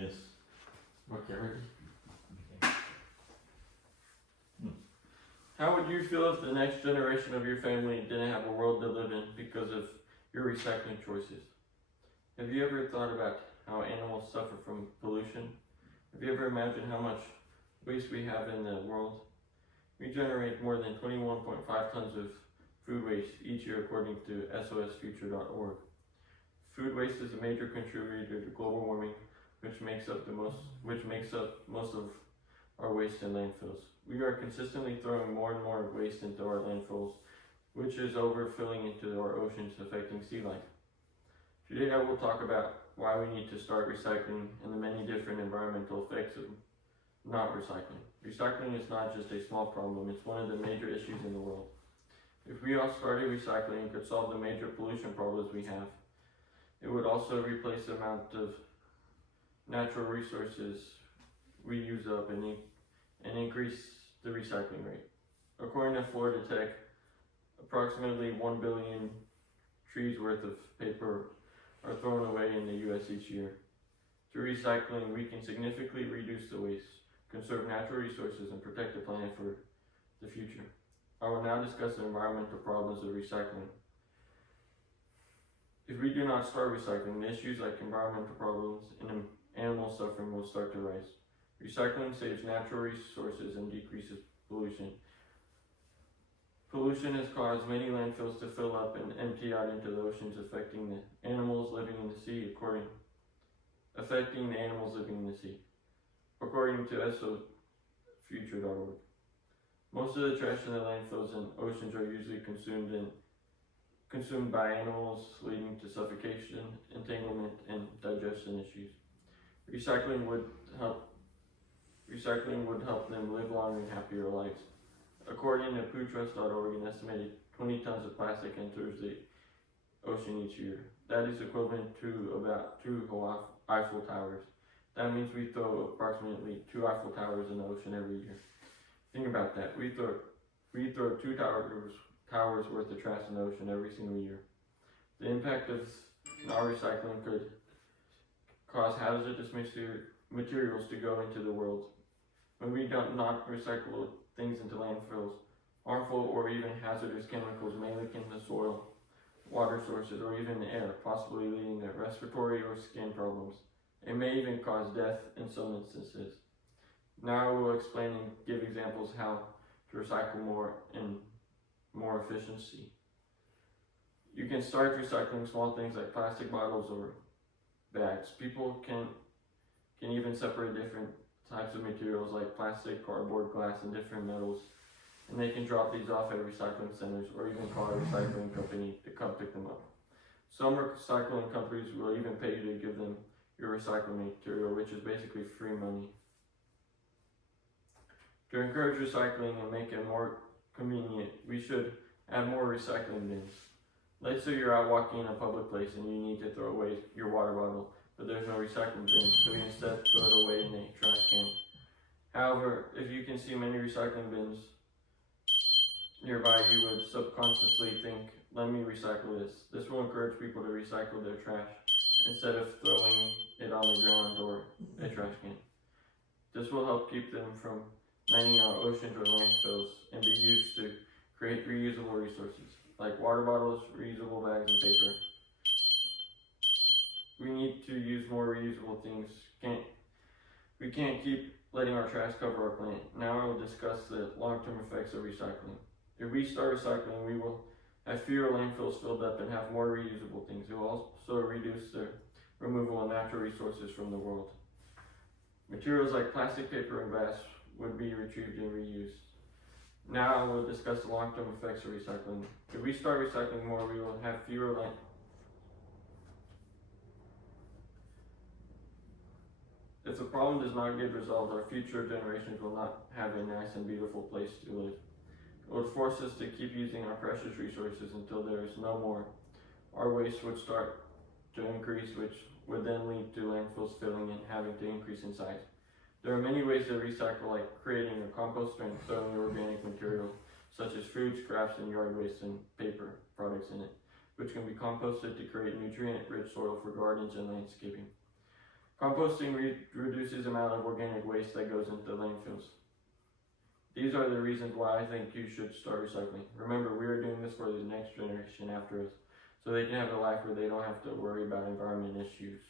Yes. Okay, ready? How would you feel if the next generation of your family didn't have a world to live in because of your recycling choices? Have you ever thought about how animals suffer from pollution? Have you ever imagined how much waste we have in the world? We generate more than 21.5 tons of food waste each year according to SOSfuture.org. Food waste is a major contributor to global warming, which makes up most of our waste in landfills. We are consistently throwing more and more waste into our landfills, which is overfilling into our oceans, affecting sea life. Today I will talk about why we need to start recycling and the many different environmental effects of not recycling. Recycling is not just a small problem, it's one of the major issues in the world. If we all started recycling, it could solve the major pollution problems we have. It would also replace the amount of natural resources we use up and increase the recycling rate. According to Florida Tech, approximately 1 billion trees worth of paper are thrown away in the U.S. each year. Through recycling, we can significantly reduce the waste, conserve natural resources, and protect the planet for the future. I will now discuss the environmental problems of recycling. If we do not start recycling, the issues like environmental problems and animal suffering will start to rise. Recycling saves natural resources and decreases pollution. Pollution has caused many landfills to fill up and empty out into the oceans, affecting the animals living in the sea, according to SOSfuture.org. Most of the trash in the landfills and oceans are usually consumed by animals, leading to suffocation, entanglement, and digestion issues. Recycling would help them live longer and happier lives. According to foodtrust.org, an estimated 20 tons of plastic enters the ocean each year. That is equivalent to about 2 Eiffel Towers. That means we throw approximately 2 Eiffel Towers in the ocean every year. Think about that. We throw 2 towers worth of trash in the ocean every single year. The impact of not recycling could cause hazardous materials to go into the world. When we don't not recycle things into landfills, harmful or even hazardous chemicals may leak into soil, water sources, or even the air, possibly leading to respiratory or skin problems. It may even cause death in some instances. Now I will explain and give examples how to recycle more and more efficiency. You can start recycling small things like plastic bottles or bags. People can even separate different types of materials like plastic, cardboard, glass, and different metals, and they can drop these off at recycling centers or even call a recycling company to come pick them up. Some recycling companies will even pay you to give them your recycling material, which is basically free money. To encourage recycling and make it more convenient, we should add more recycling bins. Let's say you're out walking in a public place and you need to throw away your water bottle, but there's no recycling bin, so we instead throw it away in a trash can. However, if you can see many recycling bins nearby, you would subconsciously think, let me recycle this. This will encourage people to recycle their trash instead of throwing it on the ground or a trash can. This will help keep them from landing out oceans or landfills and be used to create reusable resources like water bottles, reusable bags, and paper. We need to use more reusable things. We can't keep letting our trash cover our planet. Now I will discuss the long-term effects of recycling. If we start recycling, we will have fewer landfills filled up and have more reusable things. It will also reduce the removal of natural resources from the world. Materials like plastic, paper, and glass would be retrieved and reused. Now I will discuss the long-term effects of recycling. If we start recycling more, we will have fewer If the problem does not get resolved, our future generations will not have a nice and beautiful place to live. It would force us to keep using our precious resources until there is no more. Our waste would start to increase, which would then lead to landfills filling and having to increase in size. There are many ways to recycle, like creating a composter and throwing organic material, such as food scraps and yard waste and paper products in it, which can be composted to create nutrient-rich soil for gardens and landscaping. Composting reduces the amount of organic waste that goes into landfills. These are the reasons why I think you should start recycling. Remember, we are doing this for the next generation after us, so they can have a life where they don't have to worry about environment issues.